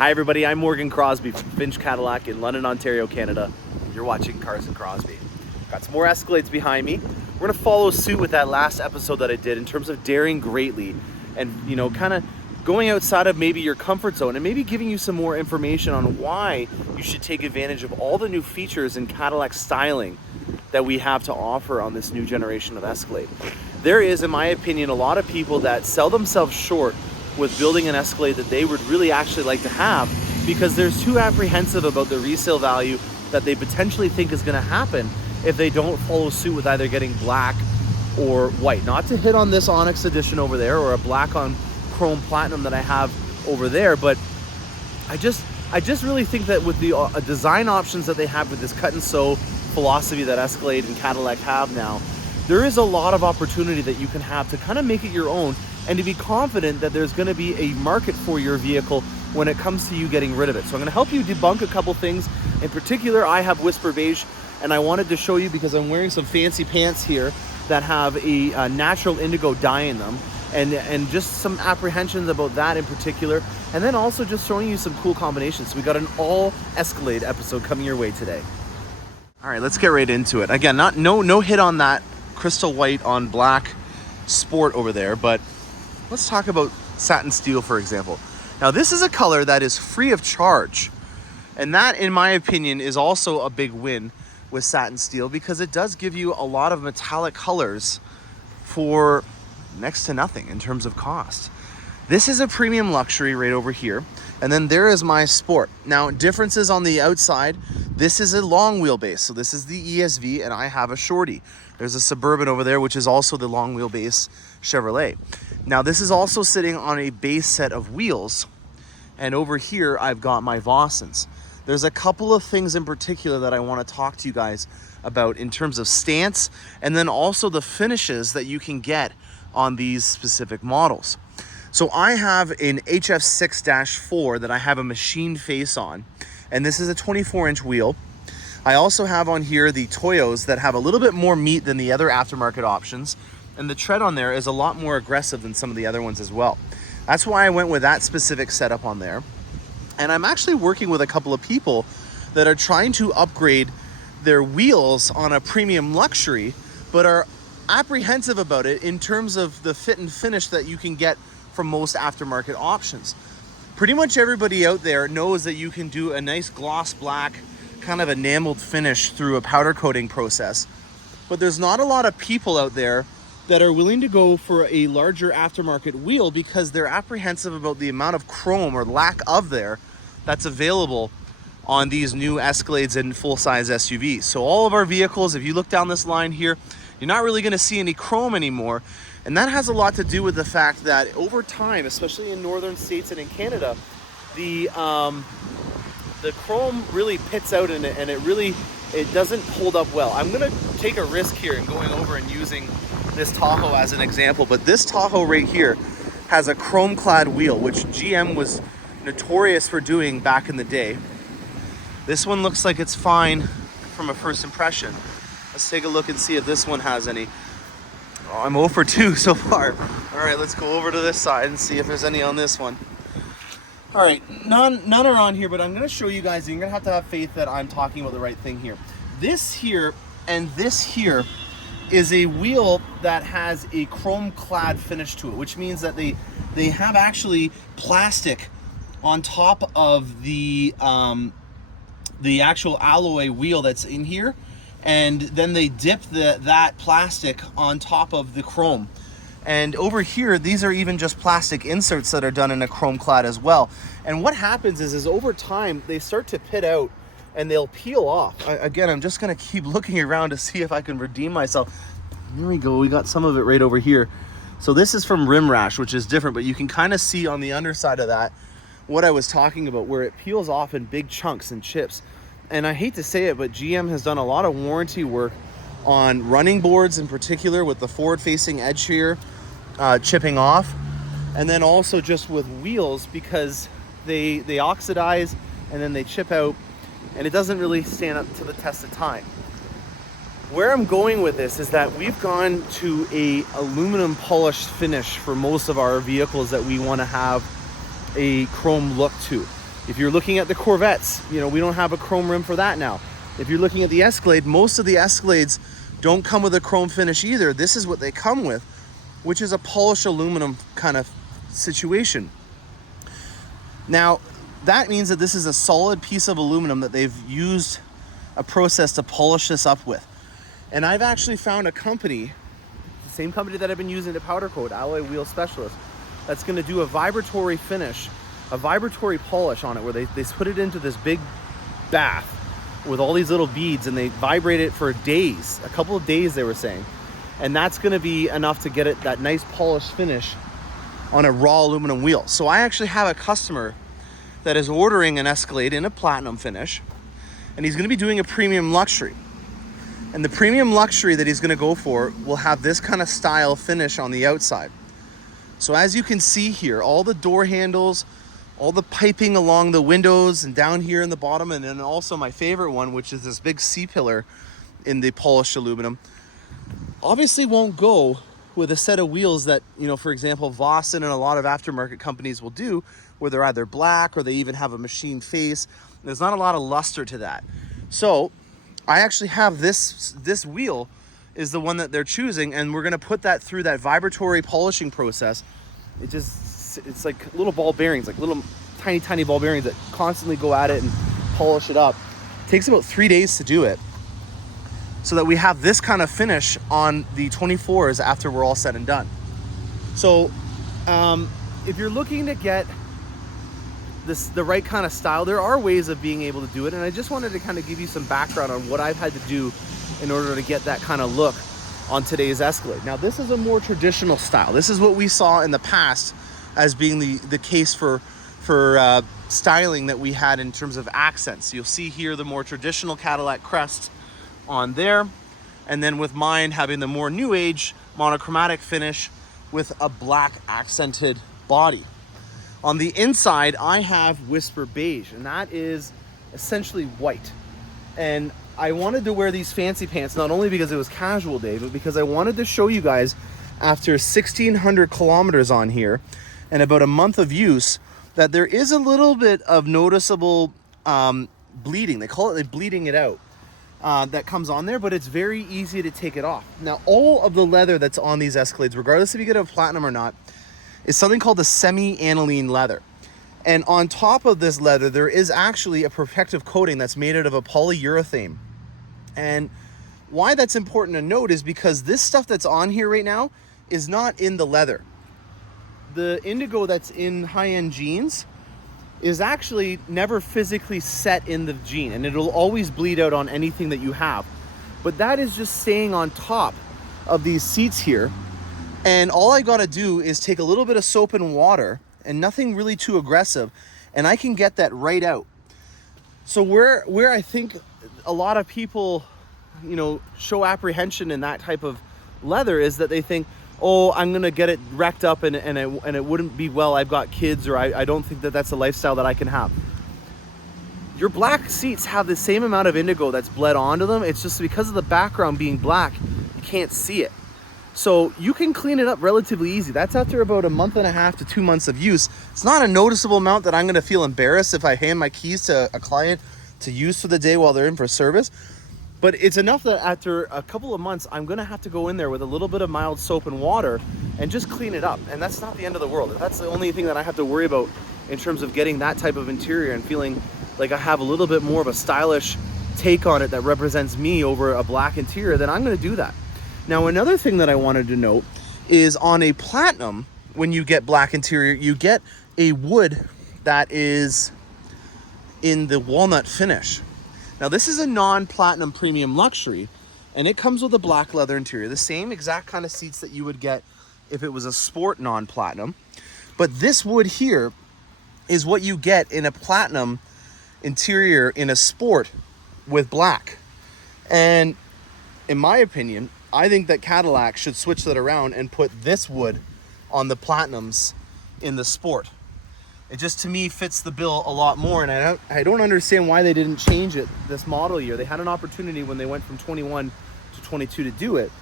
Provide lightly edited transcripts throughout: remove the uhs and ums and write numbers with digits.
Hi everybody, I'm Mcrosbie from Finch Cadillac in London, Ontario, Canada. You're watching Cars and Crosby. Got some more Escalades behind me. We're gonna follow suit with that last episode that I did in terms of daring greatly and, you know, kind of going outside of maybe your comfort zone and maybe giving you some more information on why you should take advantage of all the new features in Cadillac styling that we have to offer on this new generation of Escalade. There is, in my opinion, a lot of people that sell themselves short with building an Escalade that they would really actually like to have because they're too apprehensive about the resale value that they potentially think is going to happen if they don't follow suit with either getting black or white. Not to hit on this Onyx edition over there or a black on chrome platinum that I have over there, but I just really think that with the design options that they have with this cut and sew philosophy that Escalade and Cadillac have now, there is a lot of opportunity that you can have to kind of make it your own and to be confident that there's going to be a market for your vehicle when it comes to you getting rid of it. So I'm going to help you debunk a couple things. In particular, I have Whisper Beige, and I wanted to show you because I'm wearing some fancy pants here that have a natural indigo dye in them, and just some apprehensions about that in particular, and then also just showing you some cool combinations. So we got an all Escalade episode coming your way today. All right, let's get right into it. Again, no hit on that crystal white on black Sport over there, but let's talk about satin steel, for example. Now, this is a color that is free of charge, and that, in my opinion, is also a big win with satin steel because it does give you a lot of metallic colors for next to nothing in terms of cost. This is a premium luxury right over here, and then there is my Sport. Now, differences on the outside, this is a long wheelbase, so this is the ESV, and I have a shorty. There's a Suburban over there, which is also the long wheelbase Chevrolet. Now, this is also sitting on a base set of wheels, and over here I've got my Vossens. There's a couple of things in particular that I want to talk to you guys about in terms of stance, and then also the finishes that you can get on these specific models. So I have an HF6-4 that I have a machined face on, and this is a 24-inch wheel. I also have on here the Toyos that have a little bit more meat than the other aftermarket options, and the tread on there is a lot more aggressive than some of the other ones as well. That's why I went with that specific setup on there. And I'm actually working with a couple of people that are trying to upgrade their wheels on a premium luxury, but are apprehensive about it in terms of the fit and finish that you can get from most aftermarket options. Pretty much everybody out there knows that you can do a nice gloss black kind of enameled finish through a powder coating process, but there's not a lot of people out there that are willing to go for a larger aftermarket wheel because they're apprehensive about the amount of chrome or lack of there that's available on these new Escalades and full-size SUVs. So all of our vehicles, if you look down this line here, you're not really going to see any chrome anymore, and that has a lot to do with the fact that over time, especially in northern states and in Canada, the chrome really pits out in it, and it doesn't hold up well. I'm gonna take a risk here in going over and using this Tahoe as an example, but this Tahoe right here has a chrome clad wheel, which GM was notorious for doing back in the day. This one looks like it's fine from a first impression. Let's take a look and see if this one has any. Oh, I'm 0 for 2 so far. All right, let's go over to this side and see if there's any on this one. All right, none are on here, but I'm gonna show you guys, and you're gonna have faith that I'm talking about the right thing here. This here and this here is a wheel that has a chrome clad finish to it, which means that they have actually plastic on top of the actual alloy wheel that's in here, and then they dip that plastic on top of the chrome. And over here, these are even just plastic inserts that are done in a chrome clad as well. And what happens is over time, they start to pit out and they'll peel off. Again, I'm just gonna keep looking around to see if I can redeem myself. There we go, we got some of it right over here. So this is from Rim Rash, which is different, but you can kind of see on the underside of that what I was talking about, where it peels off in big chunks and chips. And I hate to say it, but GM has done a lot of warranty work on running boards in particular, with the forward-facing edge here chipping off, and then also just with wheels because they oxidize and then they chip out, and it doesn't really stand up to the test of time. Where I'm going with this is that we've gone to a aluminum polished finish for most of our vehicles that we want to have a chrome look to. If you're looking at the Corvettes, you know, we don't have a chrome rim for that now. If you're looking at the Escalade, most of the Escalades don't come with a chrome finish either. This is what they come with, which is a polished aluminum kind of situation. Now, that means that this is a solid piece of aluminum that they've used a process to polish this up with. And I've actually found a company, the same company that I've been using to powder coat, Alloy Wheel Specialist, that's going to do a vibratory finish, a vibratory polish on it, where they put it into this big bath with all these little beads, and they vibrate it for days, a couple of days they were saying. And that's going to be enough to get it that nice polished finish on a raw aluminum wheel. So I actually have a customer that is ordering an Escalade in a platinum finish, and he's going to be doing a premium luxury. And the premium luxury that he's going to go for will have this kind of style finish on the outside. So as you can see here, all the door handles, all the piping along the windows and down here in the bottom, and then also my favorite one, which is this big C-pillar in the polished aluminum, obviously won't go with a set of wheels that, you know, for example, Vossen and a lot of aftermarket companies will do, where they're either black or they even have a machine face. There's not a lot of luster to that. So I actually have this wheel is the one that they're choosing, and we're going to put that through that vibratory polishing process. It's like little ball bearings, like little tiny ball bearings that constantly go at it and polish it up. It takes about 3 days to do it, so that we have this kind of finish on the 24s after we're all said and done. So if you're looking to get the right kind of style, there are ways of being able to do it, and I just wanted to kind of give you some background on what I've had to do in order to get that kind of look on today's Escalade. Now, this is a more traditional style. This is what we saw in the past as being the case for styling that we had in terms of accents. You'll see here the more traditional Cadillac crest on there, and then with mine having the more new age monochromatic finish with a black accented body. On the inside, I have Whisper Beige, and that is essentially white. And I wanted to wear these fancy pants not only because it was casual day, but because I wanted to show you guys, after 1,600 kilometers on here and about a month of use, that there is a little bit of noticeable bleeding. They call it bleeding it out. That comes on there, but it's very easy to take it off. Now, all of the leather that's on these Escalades, regardless if you get a platinum or not, is something called the semi-aniline leather. And on top of this leather, there is actually a protective coating that's made out of a polyurethane. And why that's important to note is because this stuff that's on here right now is not in the leather. The indigo that's in high-end jeans is actually never physically set in the jean, and it'll always bleed out on anything that you have. But that is just staying on top of these seats here. And all I gotta do is take a little bit of soap and water, and nothing really too aggressive, and I can get that right out. So where I think a lot of people, you know, show apprehension in that type of leather is that they think, oh, I'm gonna get it wrecked up and it wouldn't be well, I've got kids, or I don't think that that's a lifestyle that I can have. Your black seats have the same amount of indigo that's bled onto them. It's just because of the background being black, you can't see it. So you can clean it up relatively easy. That's after about a month and a half to 2 months of use. It's not a noticeable amount that I'm gonna feel embarrassed if I hand my keys to a client to use for the day while they're in for service. But it's enough that after a couple of months, I'm gonna have to go in there with a little bit of mild soap and water and just clean it up. And that's not the end of the world. That's the only thing that I have to worry about in terms of getting that type of interior and feeling like I have a little bit more of a stylish take on it that represents me over a black interior, then I'm gonna do that. Now, another thing that I wanted to note is on a platinum, when you get black interior, you get a wood that is in the walnut finish. Now, this is a non-platinum premium luxury, and it comes with a black leather interior, the same exact kind of seats that you would get if it was a sport non-platinum. But this wood here is what you get in a platinum interior in a sport with black. And in my opinion, I think that Cadillac should switch that around and put this wood on the platinums in the sport. It just, to me, fits the bill a lot more, and I don't understand why they didn't change it this model year. They had an opportunity when they went from 21 to 22 to do it.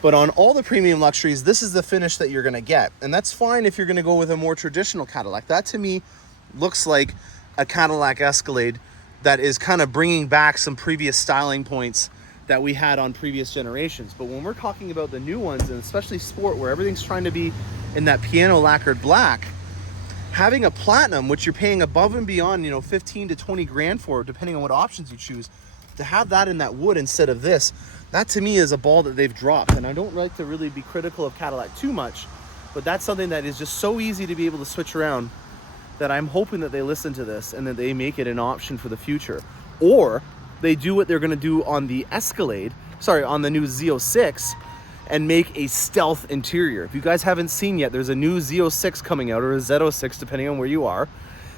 But on all the premium luxuries, this is the finish that you're gonna get. And that's fine if you're gonna go with a more traditional Cadillac. That, to me, looks like a Cadillac Escalade that is kind of bringing back some previous styling points that we had on previous generations. But when we're talking about the new ones, and especially sport, where everything's trying to be in that piano lacquered black, having a platinum, which you're paying above and beyond, 15 to 20 grand for, depending on what options you choose, to have that in that wood instead of this, that to me is a ball that they've dropped. And I don't like to really be critical of Cadillac too much, but that's something that is just so easy to be able to switch around, that I'm hoping that they listen to this and that they make it an option for the future. Or they do what they're going to do on the Escalade, on the new Z06, and make a stealth interior. If you guys haven't seen yet, there's a new Z06 coming out, or a Z06 depending on where you are,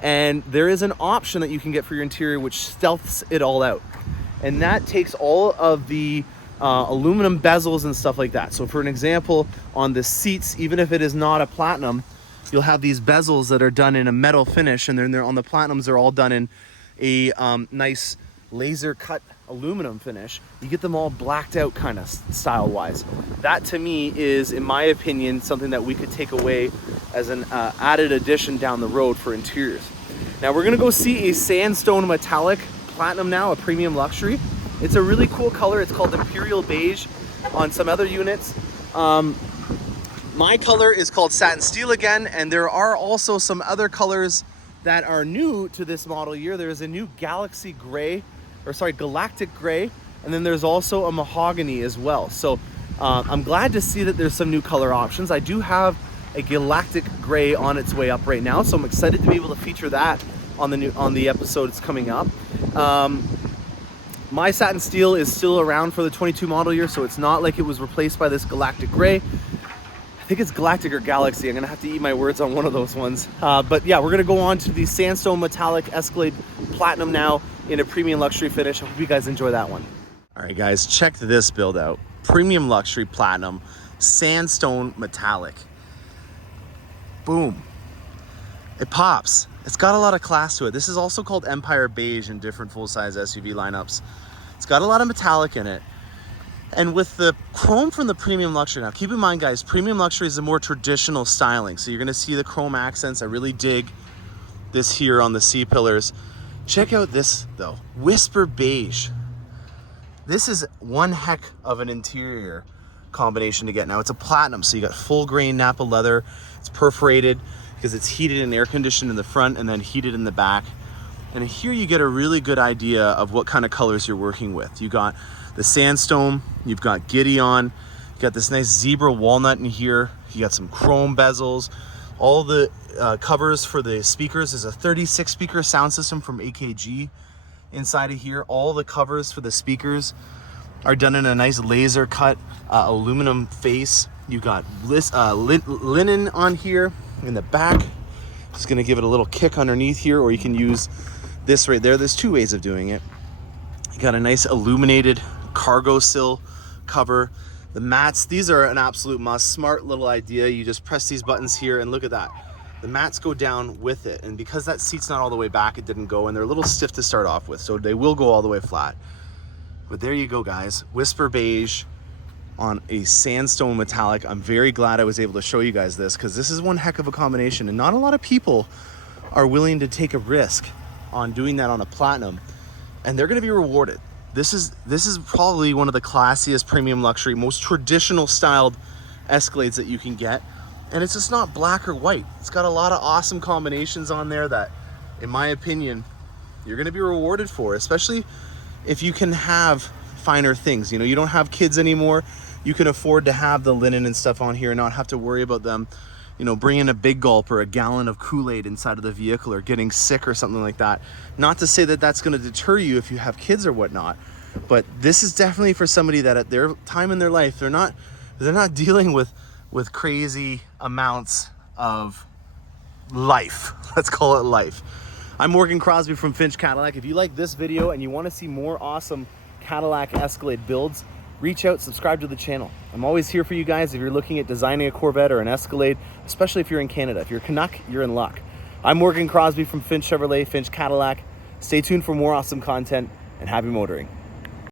and there is an option that you can get for your interior which stealths it all out, and that takes all of the aluminum bezels and stuff like that. So for an example, on the seats, even if it is not a platinum, you'll have these bezels that are done in a metal finish, and then they're on the platinums, they're all done in a nice laser cut aluminum finish. You get them all blacked out kind of style wise. That to me is, in my opinion, something that we could take away as an added addition down the road for interiors. Now we're gonna go see a sandstone metallic platinum now, a premium luxury. It's a really cool color. It's called Imperial Beige on some other units. My color is called Satin Steel again, and there are also some other colors that are new to this model year. There's a new Galactic Gray, and then there's also a Mahogany as well. So I'm glad to see that there's some new color options. I do have a Galactic Gray on its way up right now, so I'm excited to be able to feature that on the episodes coming up. My Satin Steel is still around for the 22 model year, so it's not like it was replaced by this Galactic Gray. I think it's Galactic or Galaxy. I'm gonna have to eat my words on one of those ones. But yeah, we're gonna go on to the Sandstone Metallic Escalade Platinum now in a premium luxury finish. I hope you guys enjoy that one. All right, guys, check this build out. Premium luxury platinum, Sandstone Metallic. Boom. It pops. It's got a lot of class to it. This is also called Empire Beige in different full-size SUV lineups. It's got a lot of metallic in it. And with the chrome from the premium luxury, now keep in mind guys, premium luxury is a more traditional styling. So you're gonna see the chrome accents. I really dig this here on the C-pillars. Check out this though, Whisper Beige. This is one heck of an interior combination to get. Now it's a platinum, so you got full grain Napa leather. It's perforated because it's heated and air conditioned in the front and then heated in the back. And here you get a really good idea of what kind of colors you're working with. You got the sandstone, you've got Gideon, you got this nice zebra walnut in here, you got some chrome bezels. All the covers for the speakers is a 36 speaker sound system from AKG inside of here. All the covers for the speakers are done in a nice laser cut aluminum face. You got linen on here in the back. Just gonna give it a little kick underneath here, or you can use this right there. There's two ways of doing it. You got a nice illuminated cargo sill cover. The mats, these are an absolute must. Smart little idea. You just press these buttons here and look at that. The mats go down with it. And because that seat's not all the way back, it didn't go, and they're a little stiff to start off with. So they will go all the way flat. But there you go, guys. Whisper Beige on a sandstone metallic. I'm very glad I was able to show you guys this, because this is one heck of a combination, and not a lot of people are willing to take a risk on doing that on a platinum, and they're going to be rewarded. This is probably one of the classiest premium luxury, most traditional styled Escalades that you can get, and it's just not black or white. It's got a lot of awesome combinations on there that, in my opinion, you're going to be rewarded for, especially if you can have finer things. You know, you don't have kids anymore. You can afford to have the linen and stuff on here and not have to worry about them, you know, bringing a big gulp or a gallon of Kool-Aid inside of the vehicle or getting sick or something like that. Not to say that that's going to deter you if you have kids or whatnot, but this is definitely for somebody that at their time in their life, they're not dealing with crazy amounts of life. Let's call it life. I'm Morgan Crosby from Finch Cadillac. If you like this video and you want to see more awesome Cadillac Escalade builds, reach out, subscribe to the channel. I'm always here for you guys if you're looking at designing a Corvette or an Escalade, especially if you're in Canada. If you're a Canuck, you're in luck. I'm Morgan Crosby from Finch Chevrolet, Finch Cadillac. Stay tuned for more awesome content, and happy motoring.